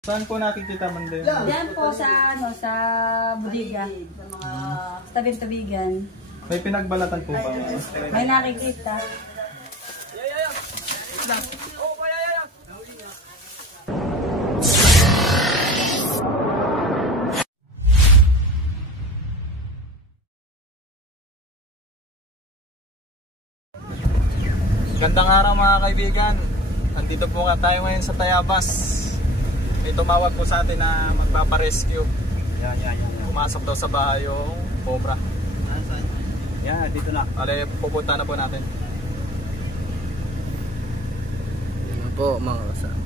Saan po nakikita man din? Diyan po sa sa bodega, sa mga tabing-tabigan. May pinagbalatan po ba? May nakikita. Gandang araw mga kaibigan. Andito po nga tayo ngayon sa Tayabas. May tumawag po sa atin na magpaparescue. Yan. Pumasok daw sa bahay yung cobra. Yan, dito na. Ale, pupunta na po natin. Yan po mga kasama.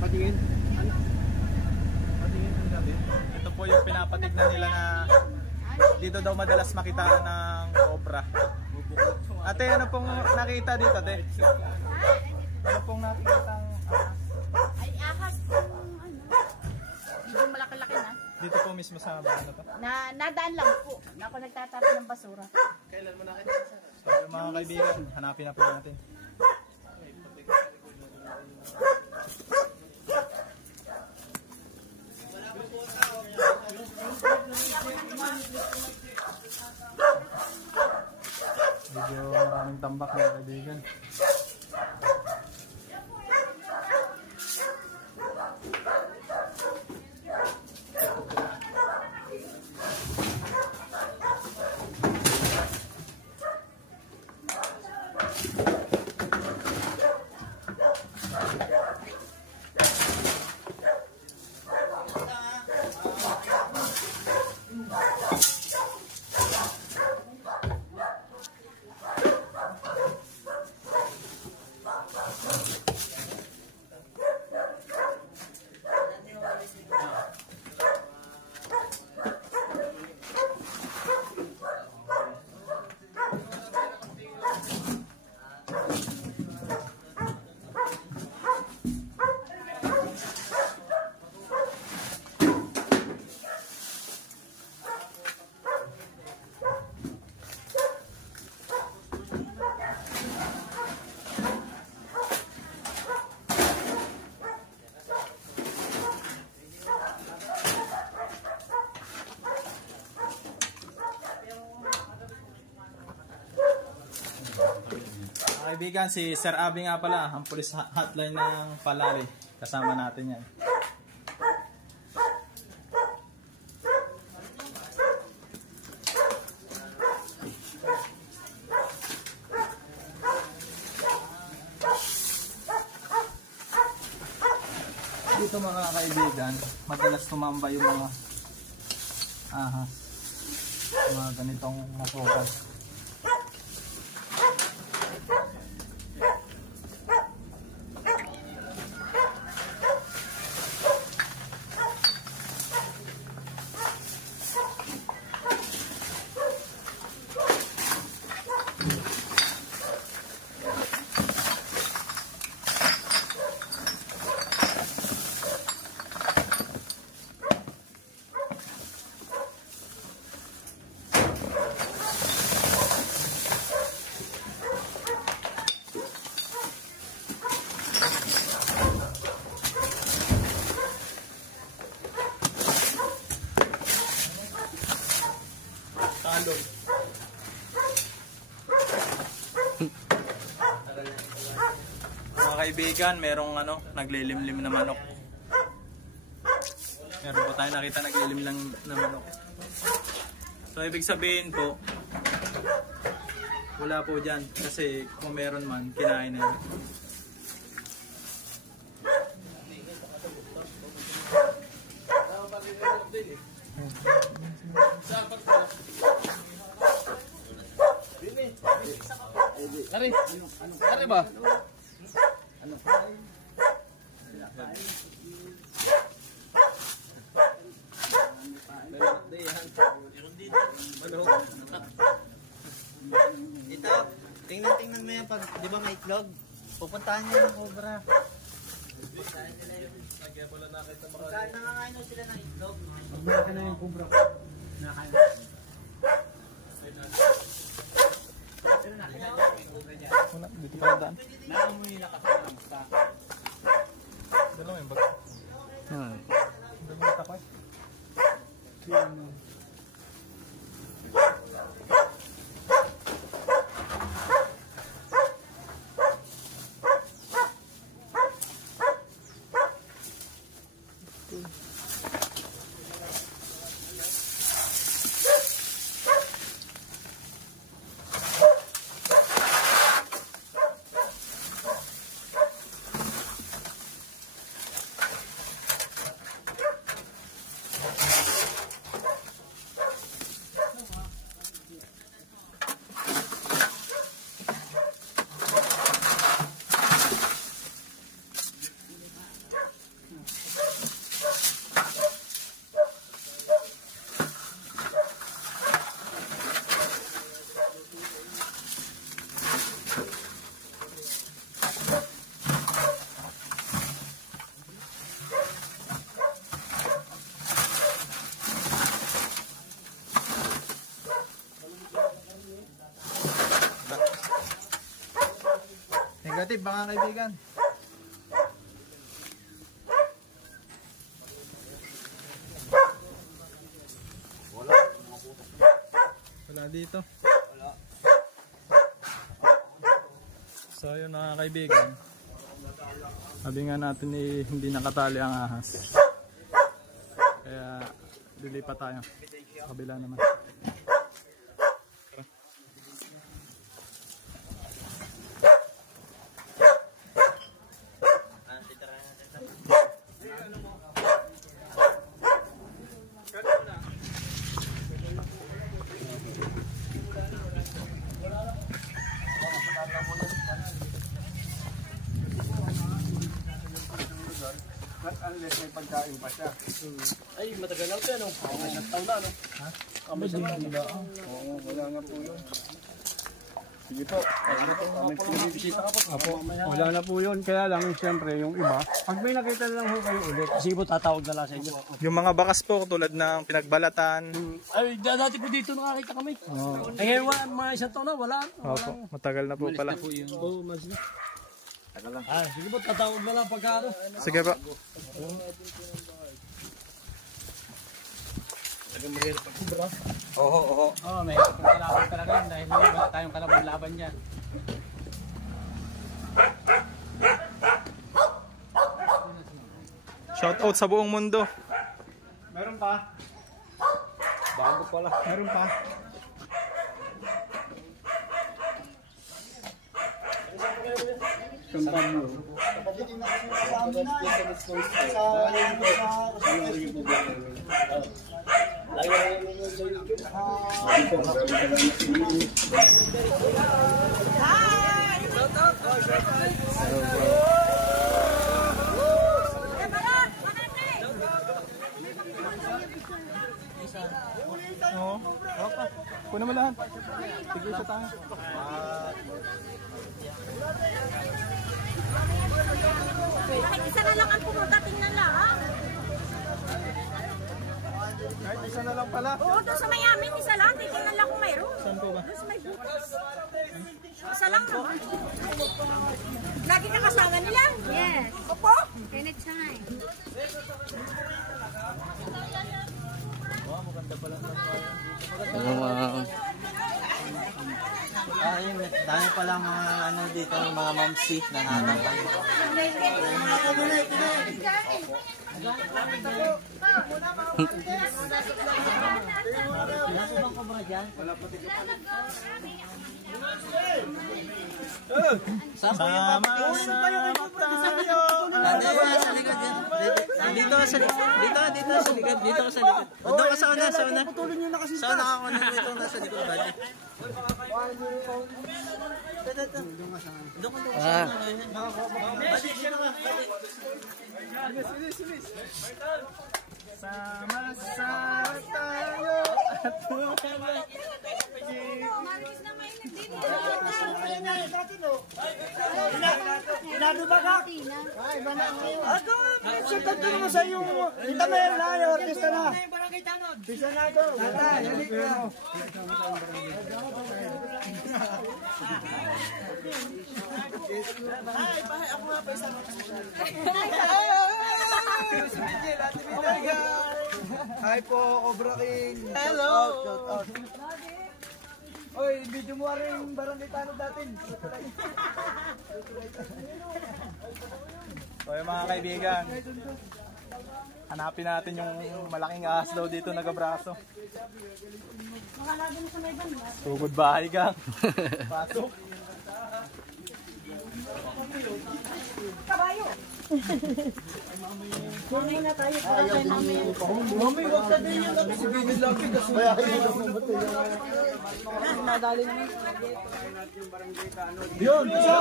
Patingin. Ito po yung pinapatignan nila na dito daw madalas makita ng cobra. Ate, ano pong nakita dito, ate? Ano pong nakita ng Ay, ahas kung ano. Medyo malaki-laki na. dito po mismo sa bahay na to? Nadaan lang po. Ako nagtatapon ng basura. Kailan mo nakita? So, yung mga kaibigan, hanapin na po natin. Medyo maraming tambak mga kaibigan. Kaibigan, si Sir Abby nga pala, ang police hotline ng Palari. Kasama natin yan. Dito mga kaibigan, madalas tumambay yung mga ahas. Mga ganitong makukas. Mga kaibigan, merong naglilimlim na manok. Meron po tayo nakita naglilim lang na manok. So ibig sabihin po, wala po dyan kasi kung meron man, kinain na yun. Ari ba? Ito, tingnan mo yan pag, di ba may itlog? Pupuntahan niyo yung cobra. Pupuntahan nila yung... Pagkaan nangangain sila ng itlog. Pagbuha ka na yung cobra. Nakain. Wala, dito pala daan. Naamoy na kasi ng basta. Dalawa yung bag. Hmm. Dalawa ako eh. Negative mga kaibigan. Wala dito. So yun mga kaibigan. Sabi nga natin hindi nakatali ang ahas. Kaya lilipat tayo. Kabila naman. Unless may pagkain pa siya. Ay, matagal lang ito, ano? Isang taon na, ano? Ha? Isang taon na. Oo, wala nga po yun. Sige po. Apo, wala na po yun. Kaya lang, siyempre, yung iba, pag may nakita lang ho kayo ulit, sige po, tatawag na lang sa inyo. Yung mga bakas po tulad ng pinagbalatan. Ay, dati po dito nakakita kami. Eh, ngayon, mga isang taon na, wala. Opo, matagal na po pala. Oo, mas na. Ah, sige po, tatawag na lang pagka ano. Sige po. Oo, may kalaban talaga yun dahil wala tayong kalaban laban niya. Shout out sa buong mundo. Meron pa? Bago pala. Meron pa? Oo. Opa. Kuna mo lahat. Sige sa tayo. Kahit isa na lang ang pumunta, tingnan lang ha. Kahit isa na lang pala. Oo, doon sa Miami, isa lang. Tingnan lang kung mayroon. Saan po ba? Doon sa may butas. Isa lang naman. Lagi ka kasama nila? Yes. Opo? Anytime. Yun, dami pala mga ano dito, mga mamsi na nanatay. Sama-sama tayo. Dito ka sa likod, dito ka sa likod. Doon ka sa una, sa una. Sa una ka una dito nasa likod ba? Doon ka. Sama-sama tayo at Marilis na mainit dito. Inadubaga. Ay, manang ngayon. Ako, sikat ko naman sa iyo. Kita mo yan na, yung artista na. Bisa na ito. Tatay, halik na. Ay, ako nga pa isang Hi po, Cobra King. Hello. Shout out. Oy, video mo rin barangay tanong natin. So yung mga kaibigan, hanapin natin yung malaking ahas daw dito nagabraso. Sugod bahay gang. Pasok. Kabayo. Kunin na tayo para kay namin. Mami, wag ka din yung nagsibigil lagi kasi Madali naman. yun, isa!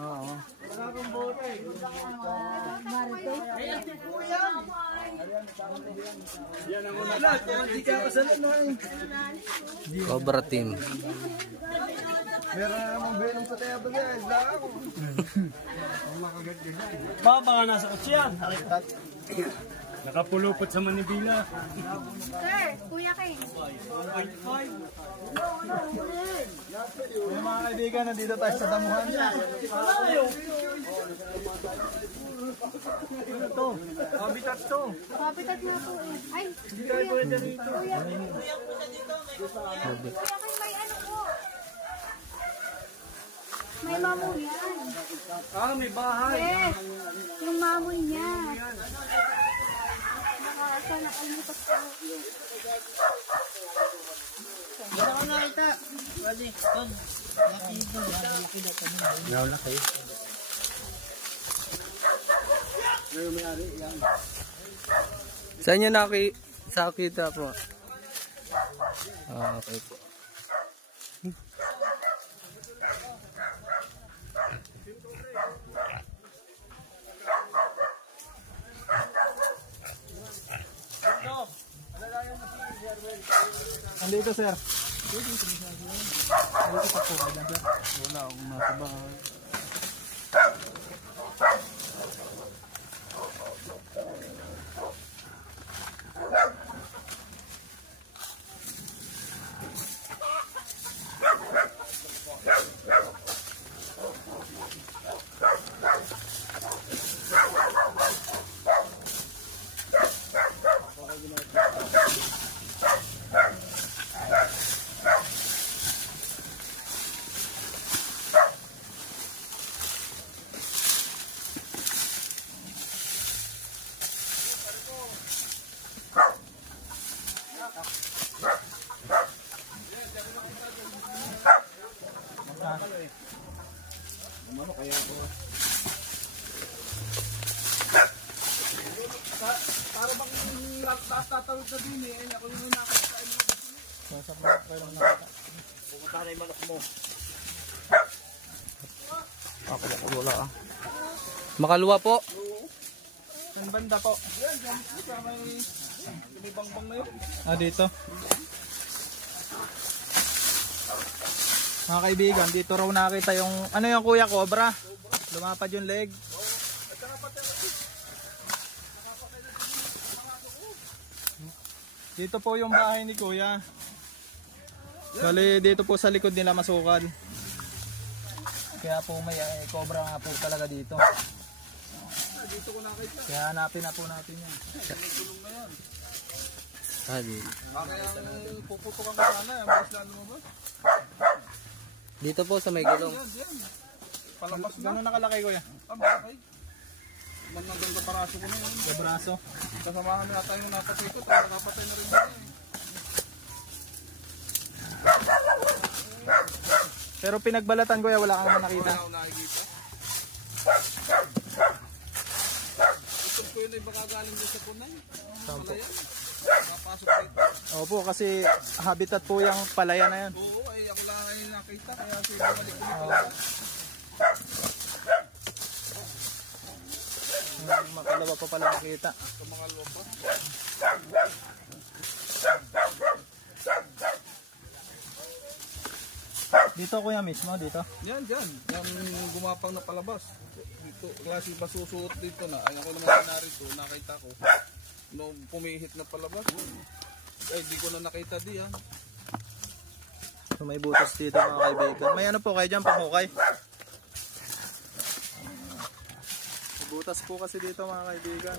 Oo. Cobra Team. Meron namang benong sa tayo ba guys? Lako. Baka nasa kotse yan. Nakapulupot sa Manibila. Sir, Kuya King. Yung mga kaibigan, nandito tayo sa damuhan. Ano to? Habitat to. Kapitat nga po eh. Ay, Kuya King, may ano po. May mamoy yan. Ah, may bahay. Yes, yung mamoy niya. Nakalimutan ko. Hindi ako nakita. Pwede. Doon. Laki doon. Laki. Saan nyo nakita po? Ah, okay po. Andito sir. Andito pa po. Wala akong nasa bahay. Para bang tatalog na din eh. Ako yung nakakain mo. Nasa mga kayo lang nakakain. Pumunta na yung manok mo. Wala ah. Makaluwa po. Ang banda po. Yan, dyan po sa may bangbang na yun. Ah, dito. Mga kaibigan, dito raw nakita yung, ano yung kuya, cobra? Lumapad yung leg. Dito po yung bahay ni kuya. Bali, dito po sa likod nila masukal. Kaya po may cobra nga po talaga dito. Kaya hanapin na po natin yan. Hadi. Kaya puputukan ka sana, mas lalo mo ba? Dito po sa may gulong. Palabas gano'n nakalaki kuya? Okay. Magandang kaparaso ko na yun. Sa braso. Kasamahan na tayo ng napatay ko. Tayo nakapatay na rin yun eh. Pero pinagbalatan kuya, wala kang naman nakita. Wala ako nakikita. Ito ko yun ay baka galing doon sa punay. Palayan. Nakapasok dito. Opo, kasi habitat po yung palayan na yan. Oo, ay ako lang ay nakita. Kaya sige balik ko nito. Makalawa pa pala nakita. Sa mga lupa. Dito kuya mismo, dito. Yan, dyan. Yung gumapang na palabas. Dito, klase ba susuot dito na. Ayun ko naman narito, nakita ko. Nung pumihit na palabas. Ay, di ko na nakita diyan. So may butas dito mga kaibigan. May ano po kayo dyan, pamukay? May butas po kasi dito mga kaibigan.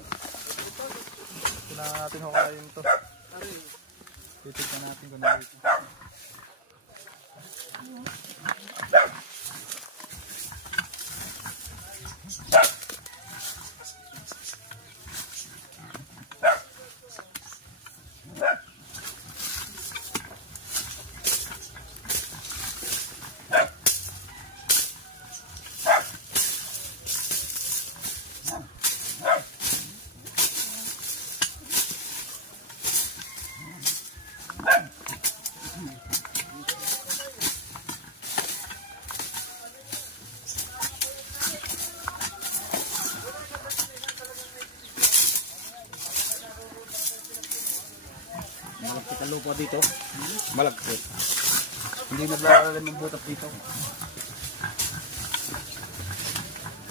Kailangan natin hukayin to. Titignan natin kung ano dito. Malagkit ang lupa dito. Malagkit. Hindi naglalalim ng butas dito.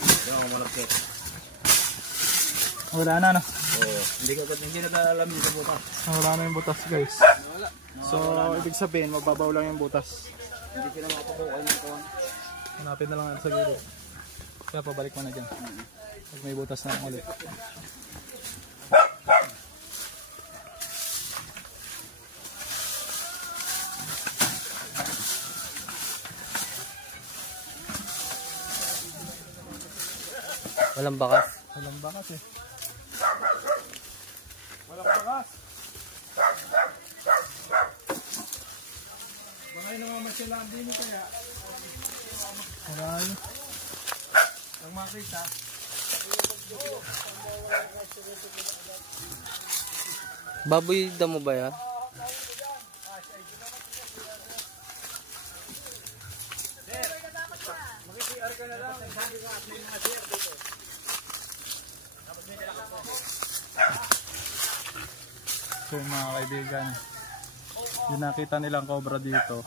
Ito ang malagkit. Wala na no? Oo. Hindi naglalalim ng butas. Wala na yung butas guys. So ibig sabihin mababaw lang yung butas. Hindi sila makapabuhay ng kuwan. Hanapin na lang natin sa gilid. Kaya pabalik mo na dyan. Pag may butas na ulit. Walang bakas. Walang bakas eh. Walang bakas. Baka yung namamasyala din mo kaya. Marami. Ang makita. Baboy damo ba yan? So mga kaibigan, yung nakita nilang cobra dito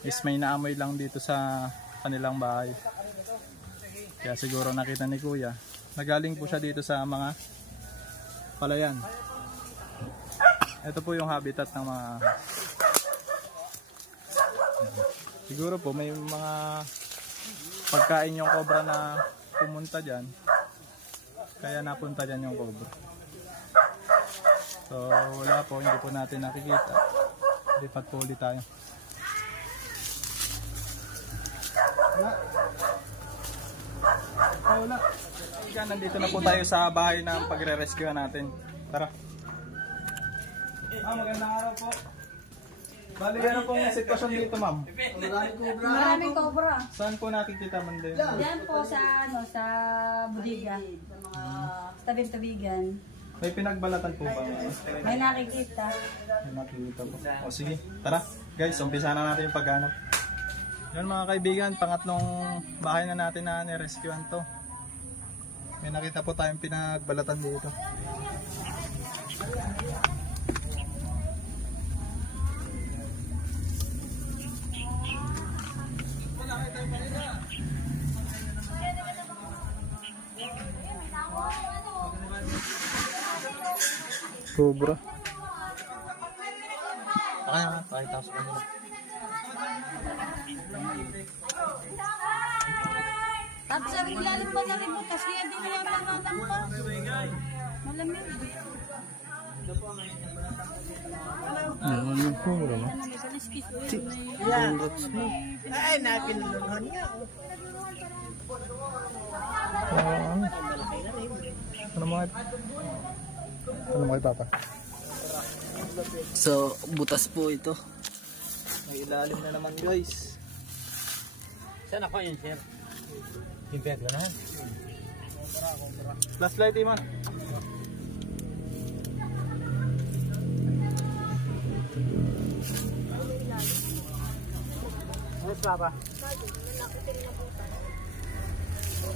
is may naamoy lang dito sa kanilang bahay. Kaya siguro nakita ni kuya, nagaling po siya dito sa mga palayan. Ito po yung habitat ng mga siguro po may mga pagkain yung cobra na pumunta dyan, kaya napunta dyan yung cobra. So wala po, hindi po natin nakikita. Lipat po ulit tayo. Wala. Wala. Yan, nandito na po tayo sa bahay ng pagre-rescue natin. Tara. Magandang araw po. Bali, ano pong sitwasyon dito, ma'am? Maraming cobra. Saan po nakikita man din? Diyan po sa sa budiga, sa mga tabi-tabigan. May pinagbalatan po ba? May nakikita. May nakikita po. O sige, tara. Guys, umpisa na natin yung paghanap. Yan mga kaibigan, pangatlong bahay na natin na nirescuean to. May nakita po tayong pinagbalatan dito. Cobra. Pakita ko sa kanila. Tapos sa ilalim pa na rin butas, kaya di nila matatampa. Malamig. Ano yung cobra mo? Ay, napinulungan niya. Ano mo kay Papa? So, butas po ito. May ilalim na naman guys. Saan ako yun, sir? Impet ko na. Flashlight, Iman. Yes, Papa.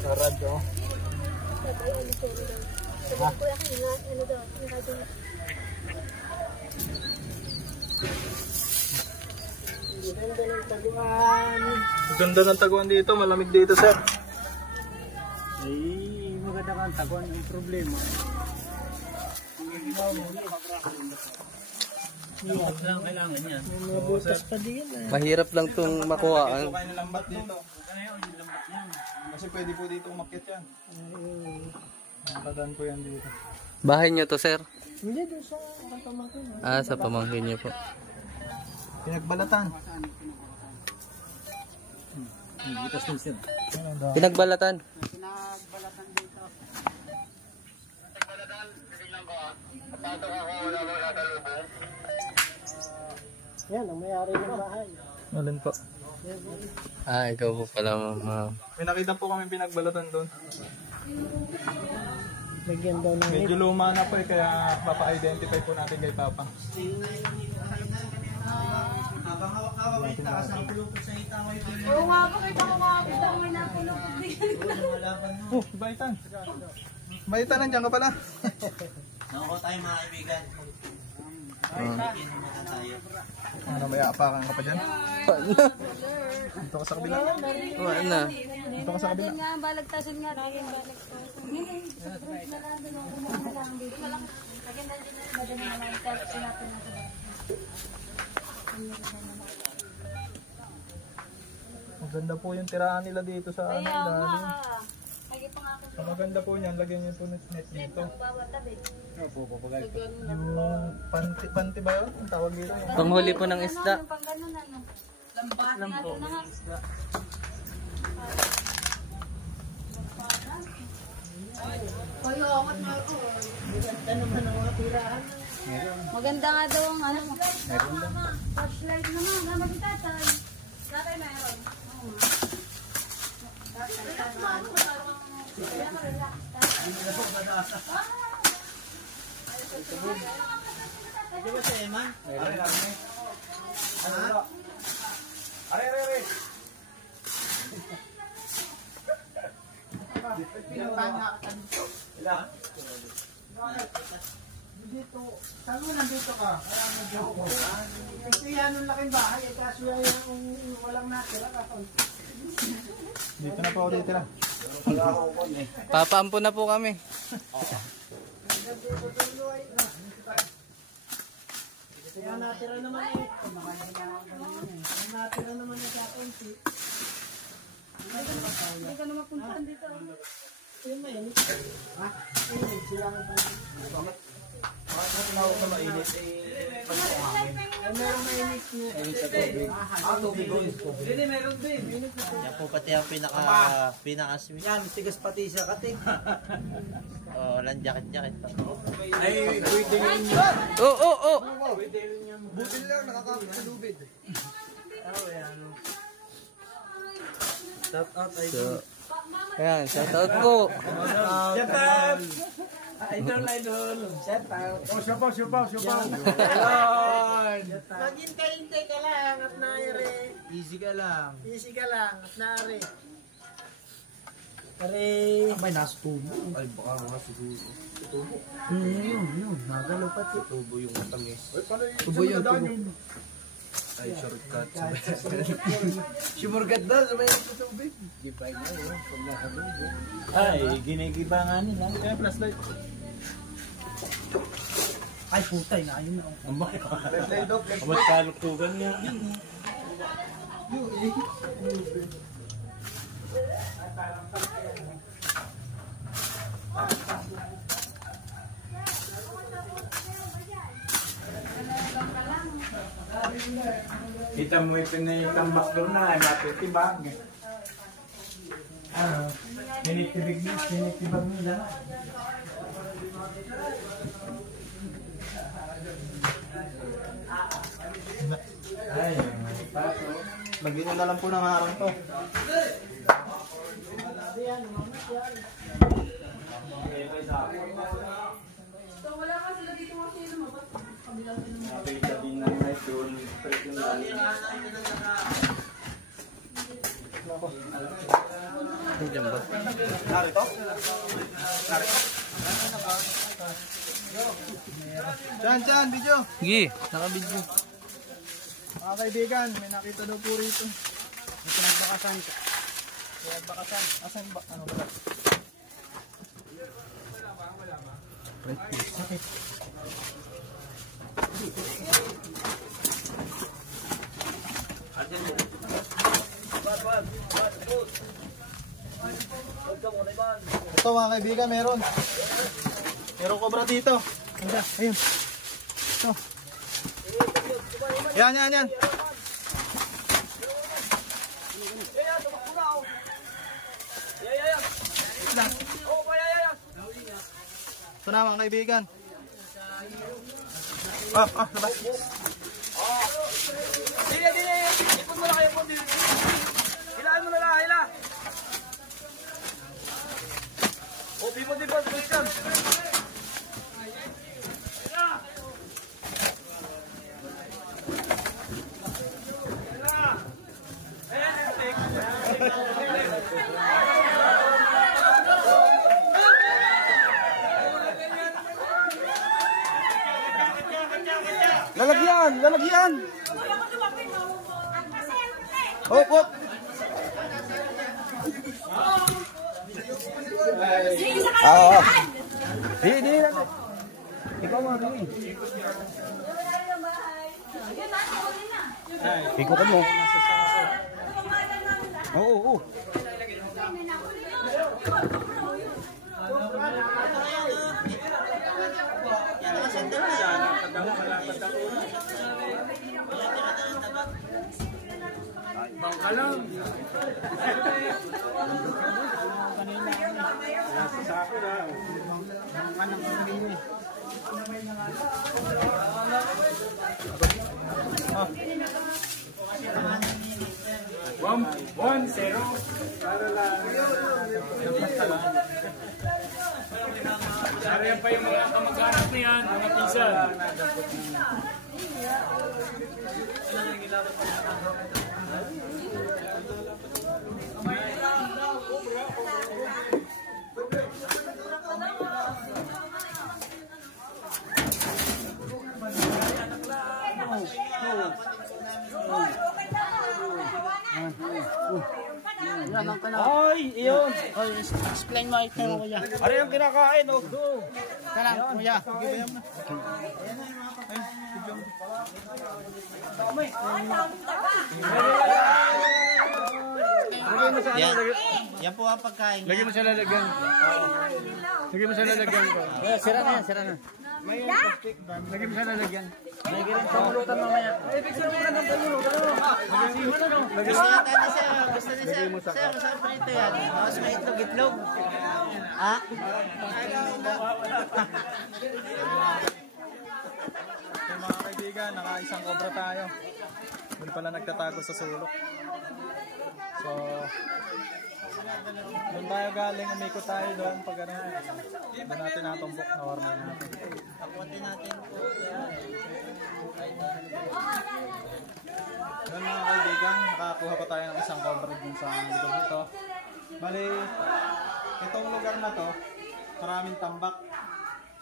Sarad ko. Ganda ng taguan. Ganda ng taguan dito, malamig dito sir. Ay, maganda ka ang taguan. Ang problema. Kailangan yan. May butas pa din. Mahirap lang itong makuha. Ito kayo lambat dito. Kasi pwede po dito umakyat yan. Nakadaan po yan dito. Bahay nyo to, sir? Hindi, doon sa pamangkin. Ah, sa pamangkin nyo po. Pinagbalatan. Butas din siya. Pinagbalatan? Yan, ang mayari ng bahay. Alin po? Ah, ikaw po pala, ma'am. May nakita po kami pinagbalatan doon. Bigyan daw ng Medyo luma na po eh, kaya papa-identify po natin kay Papa. Habang hawak-hawak ay taas ng pulupot sa hita ko ito. Oo nga po, kita ko nga kita ko may napulupot din. Oh, Baitan. Baitan, nandiyan ka pala. Nakuha tayo mga kaibigan. Ano, may apakan ka pa dyan? Dito ka sa kabila. Wala na. Dito ka sa kabila. Nga, balagtasin nga. Lagyan balagtasin. Maganda po yung tirahan nila dito sa ano, Kaya nga. ilalim. Lagi pa nga ako Ang maganda po niyan, lagyan niyo po net dito. babatabi. Yung panti ba yun? Ang tawag dito. Yung Panghuli po ng isda. Pang ganun ano. Lampo. Maganda nga daw ang ano. Flashlight naman. Naman tatay. Tatay meron. Oo nga. Di ba si Eman? dito. Saan mo nandito ka? Kaya mo dito. Kasi yan ang laking bahay. Kaso yan yung walang natira ka. dito na po ako dito na. Papaampo na po kami. Kaya natira naman eh. Natira naman yung sa konti. Hindi ka na mapuntahan dito. Yun na yun. Ha? Yun, sila ang pansin. Meron mainit Yan po pati ang pinaka-sweet. yan, tigas pati sa kating. Oh, walang jacket-jacket pa. Ay, pwede rin Oh, oh, oh! butil lang, nakakapit sa lubid. Shout out ay So, ayan, shout out po. shout out! Idol. Shout out. Oh, siupaw. Maghintay-hintay ka lang at naire. Easy ka lang. Easy ka lang at naire. Pare. May nasa tubo. Ay, baka nga siguro. Yun. Nagalupat yun. Tubo yung matamis. Tubo yun. Ay, shortcut. Sumurgat daw. Sabay sa tubig. Ay, ginigiba nga nila. Kaya flashlight. Ay, putay na. Ayun na. Flashlight daw, flashlight. Ba't kaluktugan nga? Kita mo ipinitambak doon na, ay matitibag. Tinitibag nila. Ay, paso. Lagyan nyo na lang po ng harang to. Tabi-tabi na nga doon. Diyan ba? Narito? Diyan, video. Gi, nakabidyo. Mga kaibigan, may nakita daw po rito. May pinagbakasan. Bakasan. Asan ba? Ano ba? Ito mga kaibigan, meron. Meron cobra dito. Anda, ayun. Ito. Yan. Ito na mga kaibigan. Labas. Dili. Ipon mo na kayo po. Hilaan mo na lang, hila. O, pipon. Christian. Lalagyan. Hop. Di. Ikaw mo kami. Ikutan mo. Oo. Bangka lang. Sa akin na. Bangka ng pambili. 1-0. Para lang. Sariyan pa yung mga kamag-anak na yan, mga pinsan. Ay, iyon. Explain mo ito mo kuya. Ano yung kinakain? Oh, go. Tara kuya. Yan po ang pagkain. Lagyan mo sa lalagyan. Lagyan mo sa lalagyan ko. Sira na. Lagyan mo sa lalagyan. Pamulutan mamaya. Gusto yata ni sir. Gusto ni sir. Sir, saan pa ito yan? Mas may itlog. Ha? Okay, mga kaibigan, nakaisang cobra tayo. Doon pala nagtatago sa sulok. So, doon tayo galing, umikot tayo doon pag ano. Doon natin natumbok, nawarman natin. Pakutin natin po. Doon mga kaibigan, nakakuha pa tayo ng isang cobra dun sa likod nito. Bali, itong lugar na to, maraming tambak.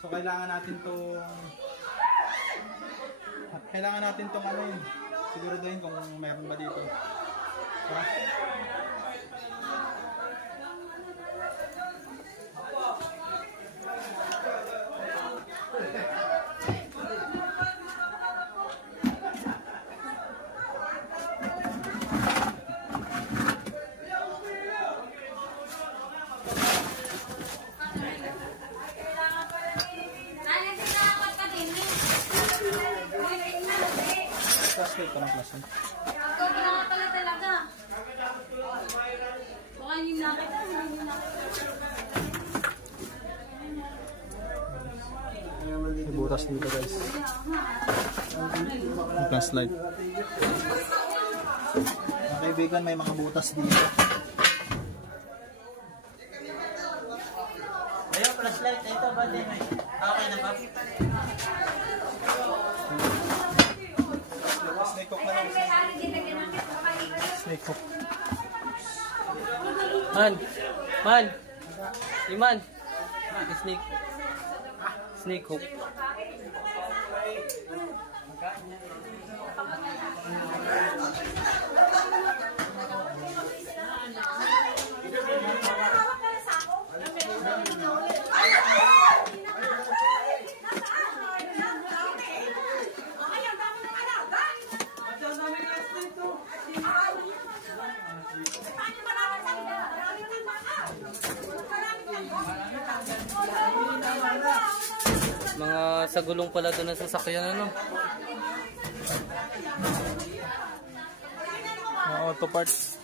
So, kailangan natin tong ano yun. Siguraduhin kung mayroon ba dito. Diba? Flashlight pa ng flashlight. Ikaw na pala talaga. Baka yung nakita, hindi nakita. May butas dito guys. Yung flashlight. Mga kaibigan, may mga butas dito. Ayun, flashlight. Ito ba din? Okay na ba? Snake hook na lang. Snake hook. Man. Snake hook. Mga sa gulong pala doon na sasakyan, ano? Auto parts.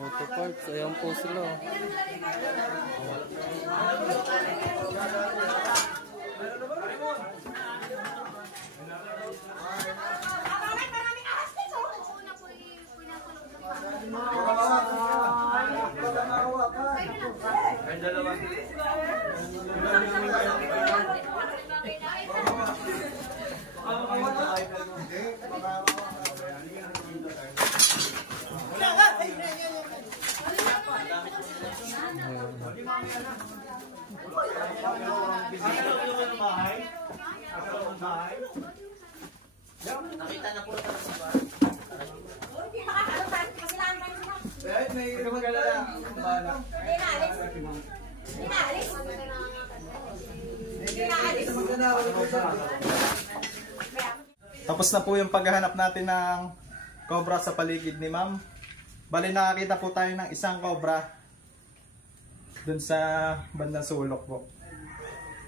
Auto parts, ayan po sila. Oh. Nakita na po sa ba? Tapos na po yung paghahanap natin ng cobra sa paligid ni ma'am. Bali nakakita po tayo ng isang cobra dun sa bandang sulok po.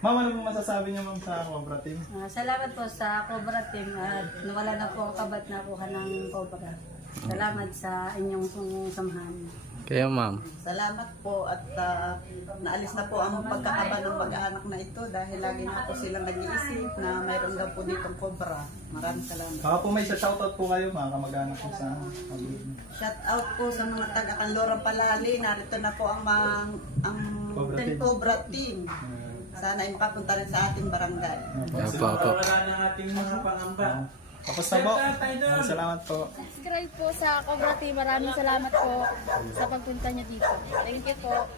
Ma'am, ano po masasabi niyo ma'am sa cobra team? Salamat po sa Cobra Team at nawala na po ang kabat na kuha ng Cobra. Salamat sa inyong samahan. Kaya ma'am. Salamat po at naalis na po ang pagkakaba ng mag-aanak na ito dahil lagi na po silang nag-iisip na mayroon daw po ditong cobra. Maraming salamat. Baka po may shoutout po kayo mga kamag-anak po sa paligid. Shout out po sa mga taga-Kanloran Palali. Narito na po ang Cobra Team. Sana ipapunta rin sa ating barangay. Apo. Wala na ating mga pangamba. Tapos na po. Salamat po. Subscribe po sa Cobra Team. Maraming salamat po sa pagpunta niyo dito. Thank you po.